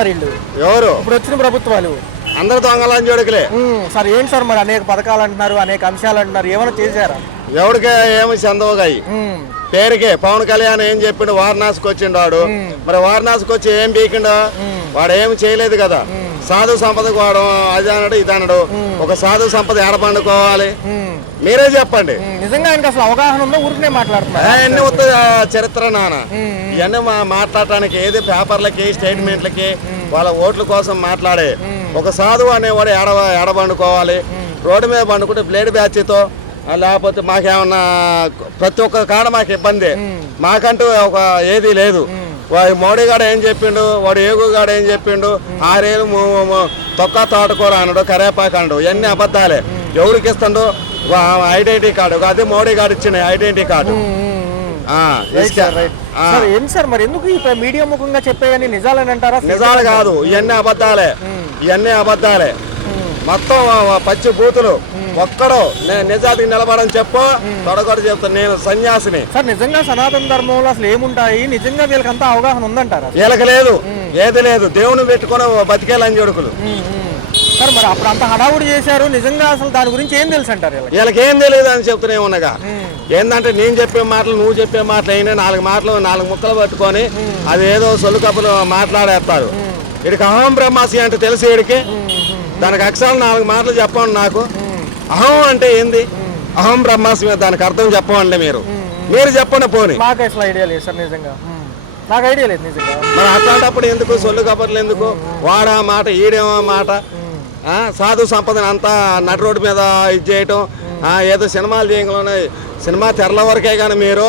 ఎవరు ఇప్పుడు వచ్చిన ప్రభుత్వాలు అందరు దొంగలని జోడికలే సార్ ఏంటి సార్ మరి అనేక పథకాలు అంటున్నారు, అనేక అంశాలు అంటున్నారు, ఏమైనా చేశారా? ఎవడికే ఏమి చందవగాయి పేరుకే పవన్ కళ్యాణ్ ఏం చెప్పిండు, వారణాసికి వచ్చిండు వాడు. మరి వారణాసికి వచ్చి ఏం పీకిండు? వాడు ఏమి చేయలేదు కదా. సాధు సంపదకు వాడు అది అన్నాడు ఇది అన్నాడు. ఒక సాధు సంపద ఎడ పండుకోవాలి మీరే చెప్పండి. నిజంగా ఆయనకి అసలు అవగాహన ఉందో ఊరికే మాట్లాడుతున్నారు. అన్ని ఉత్త చరిత్ర నాన్న ఇవన్నీ మాట్లాడటానికి ఏది పేపర్లకి స్టేట్మెంట్లకి వాళ్ళ ఓట్ల కోసం మాట్లాడే. ఒక సాధువు అనేవాడు ఎడబండుకోవాలి. రోడ్డు మీద పండుకుంటే బ్లేడ్ బ్యాచ్తో లేకపోతే మాకేమన్నా ప్రతి ఒక్క కాడ మాకు ఇబ్బంది. మాకంటూ ఒక ఏది లేదు. మోడీ గారు ఏం చెప్పిండు, వాడు ఏగు గారు ఏం చెప్పిండు, 6 ఏళ్ళు తొక్క తోటకూర అన్నాడు, కరేపాకు అన్నాడు. ఇవన్నీ అబద్ధాలే. ఎవరికి ఇస్తాడు? Identity card. అదే మోడీ గారు ఇచ్చిన ఐడెంటిటీ కార్డు. ఏంటి సార్ మరి ఎందుకు మీడియా ముఖంగా చెప్పేయని నిజాలని అంటారా? నిజాలు కాదు, ఇవన్నీ అబద్ధాలే. ఇవన్నీ అబద్ధాలే మొత్తం పచ్చి బూతులు. ఒక్కడో నిజానికి నిలబడని చెప్పు తొడగొడ చెప్తాను. నేను సన్యాసిని సార్. నిజంగా సనాతన ధర్మంలో అసలు ఏముంటాయి? నిజంగా వీళ్ళకంతా అవగాహన ఉందంటారా? వీళ్ళకి లేదు, ఏది లేదు. దేవుని పెట్టుకుని బతికే లంజోడుకులు సార్. మరి అప్పుడు అంత హడావుడి చేశారు, నిజంగా అసలు దాని గురించి ఏం తెలుసు అంటారు? వీళ్ళకి ఏం తెలియదు అని చెప్తూనే ఉన్నగా. ఏంటంటే నేను చెప్పే మాటలు నువ్వు చెప్పే మాటలు అయినా 4 ముక్కలు పట్టుకొని అది ఏదో సొల్లు కప్పులు మాట్లాడేస్తారు. వీడికి అహం బ్రహ్మాసి అంటే తెలిసి వీడికి దానికి అక్షరాలు 4 మాటలు చెప్పండి నాకు. అహం అంటే ఏంది? అహం బ్రహ్మాస్మి దానికి అర్థం చెప్పండి. మీరు చెప్పండి. పోనీ నాకు అసలు ఐడియా లేదు సార్. నిజంగా నాకు ఐడియా లేదు నిజంగా. మరి అట్లాంటప్పుడు ఎందుకు సొల్లు కబర్లు ఎందుకు? వాడా మాట ఈడేమో మాట. సాధు సంపదని అంతా నటి రోడ్డు మీద ఇది చేయటం, ఏదో సినిమాలు చేయగలనే సినిమా తెరల వరకే కానీ మీరు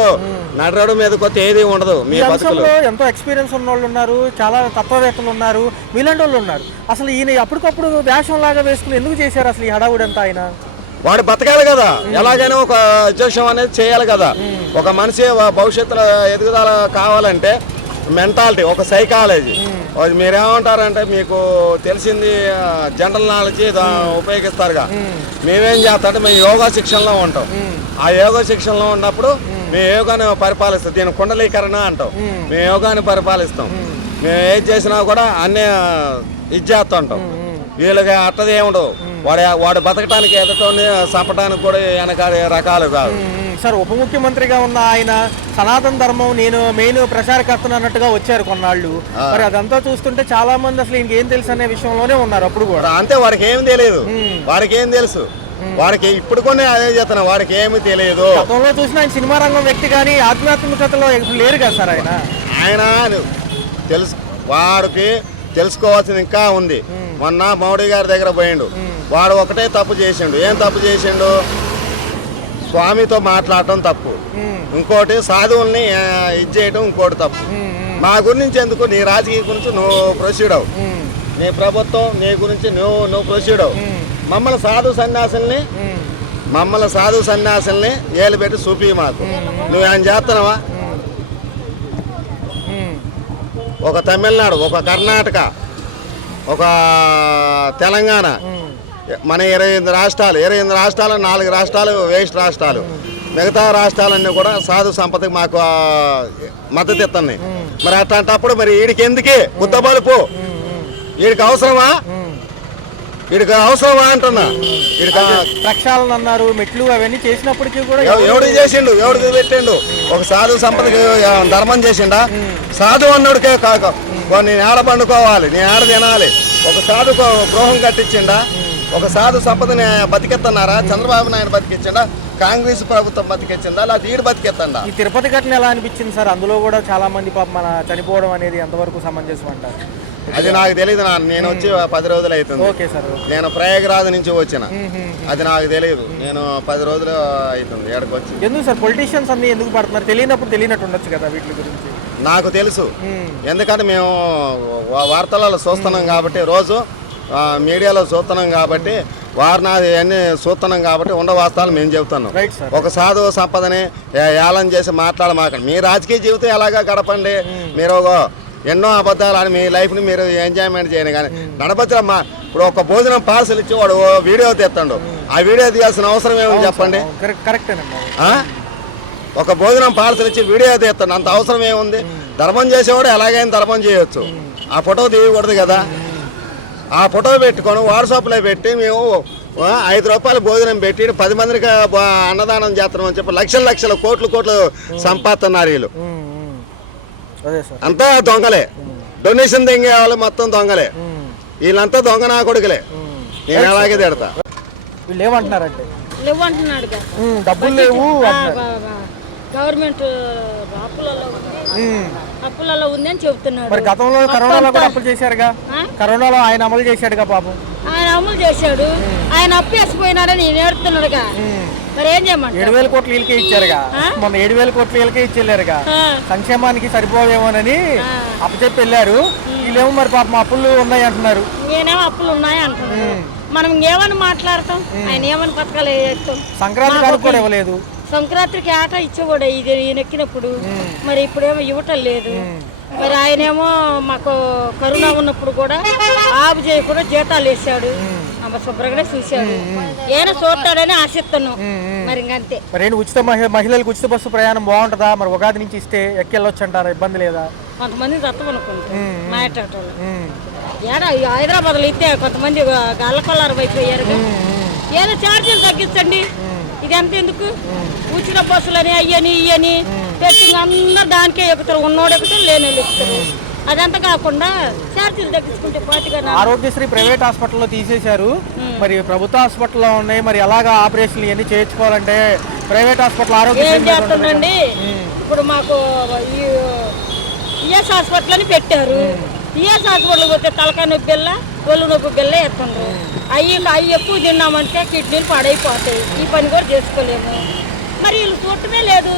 నటి రోడ్డు మీద కొత్త ఏది ఉండదు. మీ బతుకులో ఎంతో ఎక్స్పీరియన్స్ ఉన్న వాళ్ళు ఉన్నారు, చాలా తత్వవేత్తలు ఉన్నారు, మీలాంటి వాళ్ళు ఉన్నారు. అసలు ఈయన అప్పటికప్పుడు వేషం లాగా వేసుకుని ఎందుకు చేశారు అసలు ఈ హడావుడి అంతా? ఆయన వాడు బతకాలి కదా, ఎలాగైనా ఒక ఉద్దేశం అనేది చేయాలి కదా. ఒక మనిషి భవిష్యత్తులో ఎదుగుదల కావాలంటే మెంటాలిటీ, ఒక సైకాలజీ. మీరేమంటారంటే మీకు తెలిసింది జనరల్ నాలెడ్జ్ ఉపయోగిస్తారుగా. మేమేం చేస్తామంటే మేము యోగా శిక్షణలో ఉంటాం. ఆ యోగా శిక్షణలో ఉన్నప్పుడు మేము యోగాని పరిపాలిస్తాం. దీని కుండలీకరణ అంటాం. మేము యోగాని పరిపాలిస్తాం. మేము ఏది చేసినా కూడా అన్నీ ఇది చేస్తుంటాం. వీళ్ళకి అట్టది ఏముండవు. వాడు బతకటానికి ఎదటోని చంపడానికి కూడా వెనకాడే రకాలు కాదు సార్. ఉప ముఖ్యమంత్రిగా ఉన్న ఆయన సనాతన ధర్మం నేను మెయిన్ ప్రచారకర్తను అన్నట్టుగా వచ్చారు కొన్నాళ్ళు. మరి అదంతా చూస్తుంటే చాలా మంది అసలు ఇంకేం తెలుసు అనే విషయంలోనే ఉన్నారు అప్పుడు కూడా. అంతే, వాడికి ఏం తెలియదు. వాడికి ఏం తెలుసు? వాడికి ఇప్పుడు కొన్ని అదే చేస్తున్నా, వాడికి ఏమి తెలియదు. గతంలో చూసిన ఆయన సినిమా రంగం వ్యక్తి కానీ ఆధ్యాత్మికతలో లేరు కదా సార్. ఆయన తెలుసు, వాడికి తెలుసుకోవాల్సింది ఇంకా ఉంది. మొన్న మోడీ గారి దగ్గర పోయిండు. వాడు ఒకటే తప్పు చేసిండు. ఏం తప్పు చేసిండు? స్వామితో మాట్లాడటం తప్పు. ఇంకోటి సాధువుల్ని ఇది చేయటం ఇంకోటి తప్పు. మా గురించి ఎందుకు? నీ రాజకీయ గురించి నువ్వు ప్రొసీడ్ అవు, నీ ప్రభుత్వం నీ గురించి నువ్వు ప్రొసీడ్ అవు. మమ్మల్ని సాధు సన్యాసుల్ని ఏలు పెట్టి చూపి మాకు. నువ్వేం చేస్తున్నావా? ఒక తమిళనాడు, ఒక కర్ణాటక, ఒక తెలంగాణ, మన 28 రాష్ట్రాలు, 4 రాష్ట్రాలు వేస్ట్ రాష్ట్రాలు. మిగతా రాష్ట్రాలన్నీ కూడా సాధు సంపదకి మాకు మద్దతు ఇస్తున్నాయి. మరి అట్లాంటప్పుడు మరి వీడికి ఎందుకే బుద్ధబలుపు? వీడికి అవసరమా? అంటున్నా. ప్రక్షాళన అన్నారు, మెట్లు అవన్నీ చేసినప్పటికీ కూడా ఎవడికి చేసిండు? ఎవడికి పెట్టిండు? ఒక సాధు సంపదకి ధర్మం చేసిండా? సాధు అన్నోడికే కాక నేను ఆడ పండుకోవాలి, నేను ఆడ తినాలి. ఒక సాధు గృహం కట్టించిండా? ఒక సాధు సంపదని బతికెత్తన్నారా? చంద్రబాబు నాయుడు బతికిచ్చిండా? కాంగ్రెస్ ప్రభుత్వం బతికిచ్చిందా? అలా వీడు బతికెత్తండా? ఈ తిరుపతి ఘటన ఎలా అనిపించింది సార్? అందులో కూడా చాలా మంది పాపం మన చనిపోవడం అనేది ఎంతవరకు సమంజసం అంటారు? అది నాకు తెలియదు. నేను వచ్చి 10 రోజులు అవుతుంది. Okay sir. నేను ప్రయాగరాజ్ నుంచి వచ్చిన. అది నాకు తెలియదు. నేను 10 రోజులు అవుతుంది ఎక్కడికి వచ్చి. ఎందుకు సార్ పొలిటీషియన్స్ అన్ని ఎందుకు పడుతున్నారు? తెలియనప్పుడు తెలియనట్టు ఉండొచ్చు కదా వీటి గురించి. నాకు తెలుసు, ఎందుకంటే మేము వార్తలలో చూస్తున్నాం కాబట్టి, రోజు మీడియాలో చూస్తున్నాం కాబట్టి, వారణాసి అన్ని చూస్తున్నాం కాబట్టి ఉండవాస్తాలు మేము చెబుతున్నాం. ఒక సాధువు సంపదని ఏళన చేసి మాట్లాడమాకండి. మీ రాజకీయ జీవితం ఎలాగా గడపండి. మీరు ఎన్నో అబద్ధాలు అని మీ లైఫ్ని మీరు ఎంజాయ్మెంట్ చేయండి. కానీ గణపతిలో ఇప్పుడు ఒక భోజనం పార్సల్ ఇచ్చి వాడు వీడియో తీస్తాడు. ఆ వీడియో తీయాల్సిన అవసరం ఏమని చెప్పండి? ఒక భోజనం పార్సల్ ఇచ్చి వీడియో తీస్తాడు, అంత అవసరం ఏముంది? ధర్మం చేసేవాడు ఎలాగైనా ధర్మం చేయొచ్చు. ఆ ఫోటో తీయకూడదు కదా. ఆ ఫోటో పెట్టుకొని వాట్సాప్లో పెట్టి మేము 5 రూపాయలు భోజనం పెట్టి 10 మందికి అన్నదానం చేస్తున్నాం అని చెప్పి లక్షల కోట్లు సంపాదిస్తున్నారు వీళ్ళు. అంతా దొంగలే. డొనేషన్ దొంగ వాళ్ళు మొత్తం దొంగలే. వీళ్ళంతా దొంగ నా కొడుకులే. నేను అలాగే తిడతా. వీళ్ళు ఏమంటున్నారంటే లేవు అంటున్నాడు డబ్బులు లేవు, గవర్నమెంట్ అప్పులలో ఉంది అని చెబుతున్నాడు. మరి గతంలో కరోనాలో కూడా అప్పులు చేశారుగా, కరోనాలో ఆయన అమలు చేశాడుగా పాపం. ఆయన అమలు చేశాడు, ఆయన అప్పు వేసిపోయినాడని నేర్తున్నాడుగా. మరి ఏం చేయమంటారు? 7,000 కోట్లు వీళ్ళకే ఇచ్చారుగా, మొన్న 7,000 కోట్లు వీళ్ళకే ఇచ్చేళ్ళారుగా. సంక్షేమానికి సరిపోవేమోనని అప్పచెప్పి వెళ్ళారు. వీళ్ళేమో మరి పాపం అప్పులు ఉన్నాయి అంటున్నారు. నేనేమో అప్పులు ఉన్నాయి అంటున్నాను. మనం ఏమని మాట్లాడతాం, ఆయన ఏమని పథకాలు చేస్తాం. సంక్రాంతి కానుక కూడా ఇవ్వలేదు. సంక్రాంతికి ఆట ఇచ్చేవాడు ఇది ఈయన ఎక్కినప్పుడు, మరి ఇప్పుడేమో ఇవ్వటం లేదు. మరి ఆయనేమో మాకు కరోనా ఉన్నప్పుడు కూడా ఆపు చేయకుండా జీతాలు వేసాడు, శుభ్రంగానే చూశాడు. ఏమైనా చూస్తాడని ఆశిస్తున్నాం. మరి ఇంకంతే. మరి ఉచిత మహిళలకు ఉచిత బస్సు ప్రయాణం బాగుంటుందా? మరి ఉగాది నుంచి ఇస్తే ఎక్కెళ్ళొచ్చు అంటారా? ఇబ్బంది లేదా? కొంతమంది రత్తం అనుకుంటారు మాట్లాడటం. ఏడా హైదరాబాద్లో ఇస్తే కొంతమంది గల్లకొల్లారు అయిపోయారు. ఏదో ఛార్జీలు తగ్గించండి. ఇది ఎంత ఎందుకు? ఉచిత బస్సులని అయ్యని ఇయ్యని పెట్టి అందరూ దానికే ఎక్కుతారు. ఉన్నోడు ఎక్కుతారు, లేని ఎక్కుతారు. అదంతా కాకుండా ఛార్జీలు తగ్గించుకుంటే పాటిగా. ఆరోగ్యశ్రీ ప్రైవేట్ హాస్పిటల్లో తీసేశారు, మరి ప్రభుత్వ హాస్పిటల్లో ఉన్నాయి. మరి ఎలాగా ఆపరేషన్లు ఇవన్నీ చేయించుకోవాలంటే ప్రైవేట్ హాస్పిటల్ ఆరోగ్యశ్రీ ఏం చేస్తుందండి? ఇప్పుడు మాకు ఈఎస్ హాస్పిటల్ అని పెట్టారు. ఈఎస్ హాస్పిటల్ పోతే తలకాయ నొప్పి బిల్ల, ఒళ్ళు నొప్పి బిల్ల ఎత్తుండ్రు. అవి ఎక్కువ తిన్నామంటే కిడ్నీలు పాడైపోతాయి. ఈ పని కూడా చేసుకోలేము. మరి వీళ్ళు చూడటమే లేదు.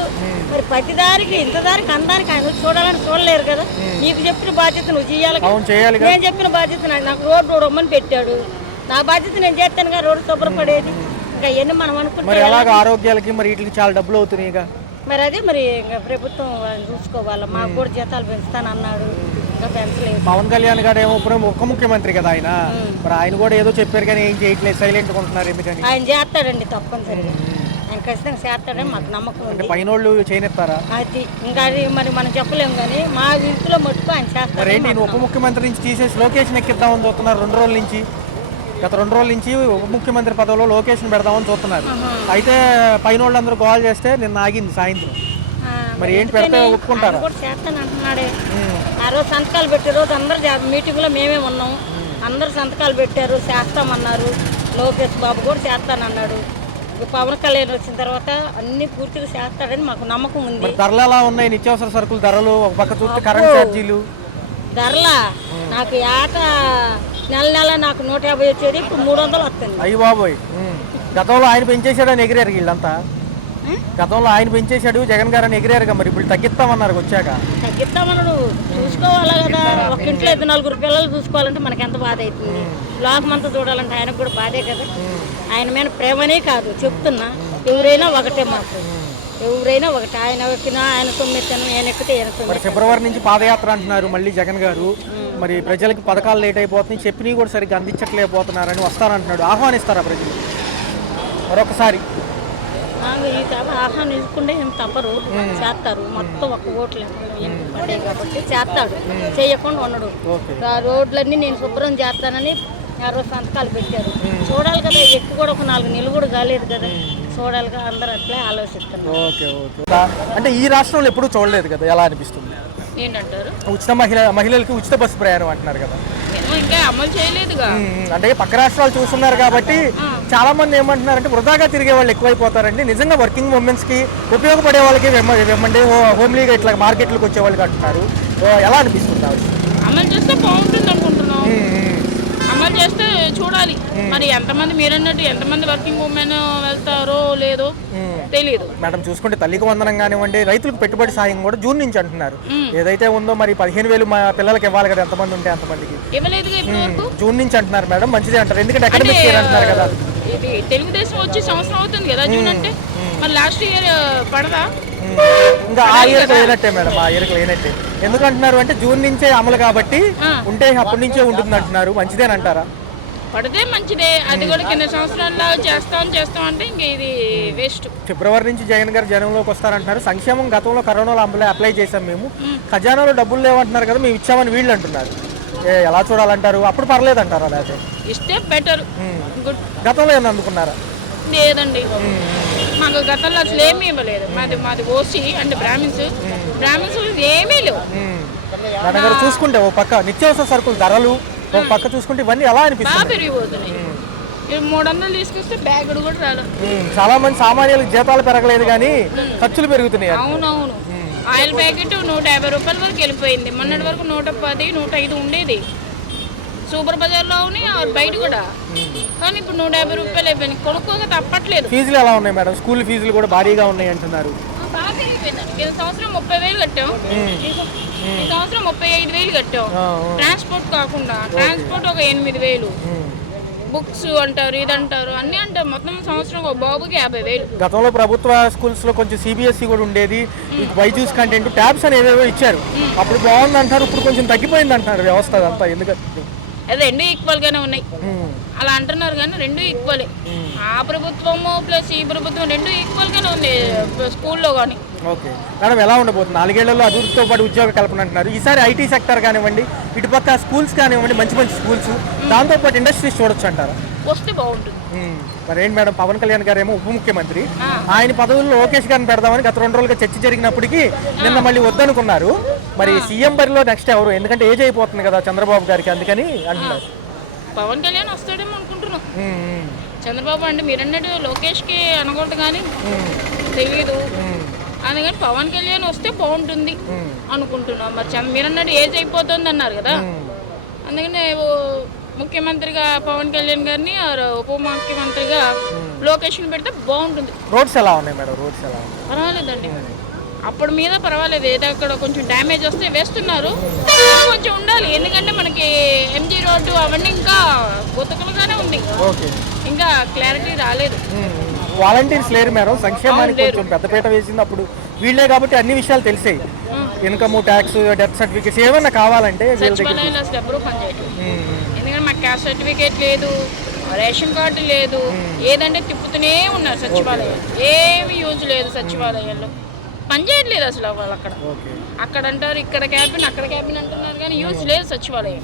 మరి ప్రతి దారికి ఇంత దారికి అందరికి ఆయన చూడాలని చూడలేరు కదా. నీకు చెప్పిన బాధ్యత నువ్వు చేయాలి. నేను చెప్పిన బాధ్యత నాకు రోడ్డు రమ్మని పెట్టాడు. నా బాధ్యత నేను చేస్తాను కదా, రోడ్డు శుభ్రపడేది. ఇంకా ఎన్ని మనం అనుకుంటే ఆరోగ్యాలకి మరి వీటికి చాలా డబ్బులు అవుతున్నాయి. మరి అదే మరి ఇంకా ప్రభుత్వం చూసుకోవాలి. మాకు కూడా జీతాలు పెంచుతానన్నాడు, ఇంకా పెంచలేదు. పవన్ కళ్యాణ్ గారు ఏమో ఉప ముఖ్యమంత్రి కదా ఆయన, మరి ఆయన కూడా ఏదో చెప్పారు కానీ ఏం చేయట్లేదు, సైలెంట్ ఉంటున్నారు. ఎందుకని? ఆయన చేస్తాడండి తప్పనిసరిగా. ఆయన ఖచ్చితంగా చేస్తాడని మాకు నమ్మకం ఉంది. పైనోళ్ళు చేయనిస్తారా? అది ఇంకా అది మరి మనం చెప్పలేము కానీ మా ఇంట్లో మట్టుకు ఆయన చేస్తారు. ఏంటి ఉప ముఖ్యమంత్రి నుంచి తీసేసి లొకేషన్ ఎక్కిద్దామని చూస్తున్నారు 2 రోజుల నుంచి. గత 2 రోజుల నుంచి ఉప ముఖ్యమంత్రి పదవిలో లొకేషన్ పెడదామని చూస్తున్నారు. అయితే పైన వాళ్ళందరూ గోల్ చేస్తే నిన్న ఆగింది సాయంత్రం. మరి ఏంటి పెడితే ఒప్పుకుంటారా? చేస్తాను అంటున్నాడే. ఆ రోజు సంతకాలు పెట్టే రోజు అందరు మీటింగ్లో మేమే ఉన్నాం. అందరు సంతకాలు పెట్టారు, చేస్తామన్నారు. లోకేష్ బాబు కూడా చేస్తానన్నాడు. పవన్ కళ్యాణ్ వచ్చిన తర్వాత అన్ని పూర్తిగా చేస్తాడని మాకు నమ్మకం ఉంది. ధరలు ఎలా ఉన్నాయి? నిత్యావసర సరుకుల ధరలు ఒక పక్క చూస్తే కరెంట్ ఛార్జీలు ధరలా నాకు ఏట నెల నాకు 150 వచ్చేది, ఇప్పుడు 300 వస్తుంది. అయ్యి బాబోయ్. గతంలో ఆయన పెంచేశాడు అని ఎగిరారు వీళ్ళంతా. గతంలో ఆయన పెంచేశాడు జగన్ గారు అని ఎగిరారుగా, మరి ఇప్పుడు తగ్గిస్తామన్నారు వచ్చాక. తగ్గిస్తామన్నాడు, చూసుకోవాలా కదా. ఒక ఇంట్లో 4 పిల్లలు చూసుకోవాలంటే మనకి ఎంత బాధ అవుతుంది. లోకమంతా చూడాలంటే ఆయనకు కూడా బాధే కదా. ఆయన మీద ప్రేమనే కాదు చెప్తున్నా. ఎవరైనా ఒకటే మాకు, ఎవరైనా ఒకటి. ఆయన ఎక్కినా ఆయన 9 నేను ఎక్కితే ఆయన 9. ఫిబ్రవరి నుంచి పాదయాత్ర అంటున్నారు మళ్ళీ జగన్ గారు. మరి ప్రజలకు పథకాలు లేట్ అయిపోతున్నాయి, చెప్పినవి కూడా సరిగ్గా అందించట్లేకపోతున్నారని వస్తారంటున్నాడు. ఆహ్వానిస్తారా ప్రజలు మరొకసారి? ఆహ్వానించుకుంటే ఏం తప్పరు, చేస్తారు. మొత్తం ఒక ఓట్లు పడే కాబట్టి చేస్తాడు, చేయకుండా ఉండడు. రోడ్లన్నీ నేను శుభ్రం చేస్తానని ఆ రోజు సంతకాలు పెట్టారు. చూడాలి కదా, ఎక్కువ కూడా ఒక 4 నెలలు కూడా కాలేదు కదా. చూడాలిగా, అందరూ అట్లే ఆలోచిస్తున్నారు. అంటే ఈ రాష్ట్రంలో ఎప్పుడూ చూడలేదు కదా, ఎలా అనిపిస్తుంది? ఏంటంటారు? ఉచిత మహిళలకి ఉచిత బస్సు ప్రయాణం అంటున్నారు కదా, ఇంకా అమలు చేయలేదుగా. అంటే పక్క రాష్ట్రాలు చూస్తున్నారు కాబట్టి చాలా మంది ఏమంటున్నారంటే వృధాగా తిరిగే వాళ్ళు ఎక్కువైపోతారండి. నిజంగా వర్కింగ్ ఉమెన్స్ కి ఉపయోగపడే వాళ్ళకి వెమ్మండి హోమ్లీగా ఇట్లా మార్కెట్లకు వచ్చే వాళ్ళకి అంటున్నారు. ఎలా అనిపిస్తుంది? అమలు చేస్తే బాగుంటుంది అనుకుంటున్నాం. అమలు చేస్తే చూడాలి మరి ఎంతమంది, మీరన్నట్టు ఎంతమంది వర్కింగ్ ఉమెన్ వెళ్తారో లేదో తెలియదు. మేడం చూసుకుంటే తల్లికి వందనం కానివ్వండి, రైతులకు పెట్టుబడి సాయం కూడా జూన్ నుంచి అంటున్నారు. ఏదైతే ఉందో మరి 15,000 మా పిల్లలకి ఇవ్వాలి కదా, ఎంతమంది ఉంటే అంతమందికి ఇవ్వలేదు ఇప్పుడు వరకు. జూన్ నుంచి అంటున్నారు మేడం, మంచిదే అంటారు. ఎందుకంటే అకాడమిక్ ఇయర్ అంటున్నారు కదా. ఇది తెలుగుదేశం వచ్చి సంవత్సరం అవుతుంది కదా జూన్ అంటే, మరి లాస్ట్ ఇయర్ పడదా? ఇంకా ఆ ఇయర్కి లేనట్టే మేడం, ఆ ఇయర్కి లేనట్టే. ఎందుకు అంటున్నారు అంటే జూన్ నుంచే అమలు కాబట్టి ఉంటే అప్పటి నుంచే ఉంటుంది అంటున్నారు. మంచిదేనంటారా? పడితే మంచిదే. అది కూడా కింద సంవత్సరాల్లో చేస్తాం అంటే ఇంక ఇది వేస్ట్. ఫిబ్రవరి నుంచి జగన్ గారు జనంలోకి వస్తారంటున్నారు. సంక్షేమం గతంలో కరోనాలో అప్లై చేసాం మేము, ఖజానాలో డబ్బులు లేవంటున్నారు కదా, మేము ఇచ్చామని వీళ్ళు అంటున్నారు. ఎలా చూడాలంటారు? అప్పుడు పర్లేదు అంటారా లేకపోతే ఇస్తే బెటర్ గుడ్. గతంలో ఏమైనా అందుకున్నారా? లేదండి, మాకు గతంలో అసలు ఏమీ ఇవ్వలేదు. మాది ఓసీ అంటే బ్రాహ్మిన్స్ ఏమీ లేవు. నా దగ్గర చూసుకుంటే ఓ పక్క నిత్యావసర సరుకుల ధరలు, ఒక పక్క చూసుకుంటే ఇవన్నీ ఎలా బాగా అనిపిస్తుంది? పెరిగిపోతున్నాయి. 300 తీసుకొస్తే బ్యాగుడు కూడా రాదు. చాలా మంది సామాన్యులకు జీతాలు పెరగలేదు కానీ ఖర్చులు పెరుగుతున్నాయి. అవునవును, ఆయిల్ ప్యాకెట్ 150 రూపాయల వరకు వెళ్ళిపోయింది. మొన్నటి వరకు 110, 105 ఉండేది సూపర్ బజార్లో ఉన్నాయి, బయట కూడా. కానీ ఇప్పుడు 150 రూపాయలు అయిపోయింది, కొనుక్కోక తప్పట్లేదు. ఫీజులు ఎలా ఉన్నాయి మేడం? స్కూల్ ఫీజులు కూడా భారీగా ఉన్నాయి అంటున్నారు. బాగా పెరిగిపోయిందండి. ఈ సంవత్సరం 30,000 కట్టాం, ఈ సంవత్సరం 35,000 కట్టాం. ట్రాన్స్పోర్ట్ కాకుండా ట్రాన్స్పోర్ట్ ఒక 8,000, బుక్స్ అంటారు, ఇదంటారు, అన్నీ అంటారు. మొత్తం సంవత్సరం ఒక బాబుకి 50,000. గతంలో ప్రభుత్వ స్కూల్స్ లో కొంచెం సిబిఎస్ఈ కూడా ఉండేది, వైజూస్ కంటెంట్ ట్యాబ్స్ అనేవి ఇచ్చారు. అప్పుడు బాగుంది అంటారు, ఇప్పుడు కొంచెం తగ్గిపోయింది అంటున్నారు వ్యవస్థ అంతా. ఎందుకంటే అది రెండు ఈక్వల్ గానే ఉన్నాయి అలా అంటున్నారు, కానీ రెండు ఈక్వలే. ఆ ప్రభుత్వము ప్లస్ ఈ ప్రభుత్వం రెండు ఈక్వల్ గానే ఉంది స్కూల్లో కానీ. ఓకే మేడం, ఎలా ఉండబోతుంది? 4 ఏళ్లలో అభివృద్ధితో పాటు ఉద్యోగ కల్పన అంటున్నారు. ఈసారి ఐటీ సెక్టర్ కానివ్వండి, ఇటుపక్క స్కూల్స్ కానివ్వండి, మంచి మంచి స్కూల్స్, దాంతోపాటు ఇండస్ట్రీస్ చూడొచ్చు అంటారా? వస్తే బాగుంటుంది. మరి ఏంటి మేడం, పవన్ కళ్యాణ్ గారు ఏమో ఉప ముఖ్యమంత్రి, ఆయన పదవుల్లో లోకేష్ గారిని పెడదామని గత 2 రోజులుగా చర్చ జరిగినప్పటికీ నిన్న మళ్ళీ వద్దనుకున్నారు. మరి సీఎం బరిలో నెక్స్ట్ ఎవరు? ఎందుకంటే ఏజ్ అయిపోతుంది కదా చంద్రబాబు గారికి, అందుకని అంటున్నారు. పవన్ కళ్యాణ్ వస్తాడేమో అనుకుంటున్నాం. చంద్రబాబు అంటే మీరన్నట్టు లోకేష్కి అనకూడదు కానీ తెలియదు, అందుకని పవన్ కళ్యాణ్ వస్తే బాగుంటుంది అనుకుంటున్నాం. మరి మీరన్నట్టు ఏజ్ అయిపోతుంది అన్నారు కదా, అందుకని ముఖ్యమంత్రిగా పవన్ కళ్యాణ్ గారిని, ఉప ముఖ్యమంత్రిగా లోకేష్ని పెడితే బాగుంటుంది. రోడ్స్ ఎలా ఉన్నాయి మేడం? రోడ్స్ ఎలా ఉన్నాయి? పర్వాలేదండి, అప్పుడు మీద పర్వాలేదు. ఏదో అక్కడ కొంచెం డ్యామేజ్ వస్తే వేస్తున్నారు, కొంచెం ఉండాలి. ఎందుకంటే మనకి ఎంజీ రోడ్డు అవన్నీ ఇంకా గొతుకులుగానే ఉంది, ఇంకా క్లారిటీ రాలేదు. వాలంటీర్స్ లేరు మేడం, సంక్షేమానికి కొంచెం పెద్దపీట వేసింది అప్పుడు వీళ్ళే కాబట్టి అన్ని విషయాలు తెలిసాయి. ఇన్కమ్ ట్యాక్స్, డెత్ సర్టిఫికేట్స్ ఏమన్నా కావాలంటే సచివాలయంలో అసలు ఎప్పుడూ పనిచేయట్లేదు. ఎందుకంటే మాకు క్యాస్ట్ సర్టిఫికేట్ లేదు, రేషన్ కార్డు లేదు, ఏదంటే తిప్పుతూనే ఉన్నారు సచివాలయం. ఏమి యూజ్ లేదు సచివాలయంలో, పని చేయట్లేదు అసలు వాళ్ళు. అక్కడ అంటారు ఇక్కడ క్యాబిన్, అక్కడ క్యాబిన్ అంటున్నారు, కానీ యూజ్ లేదు సచివాలయం.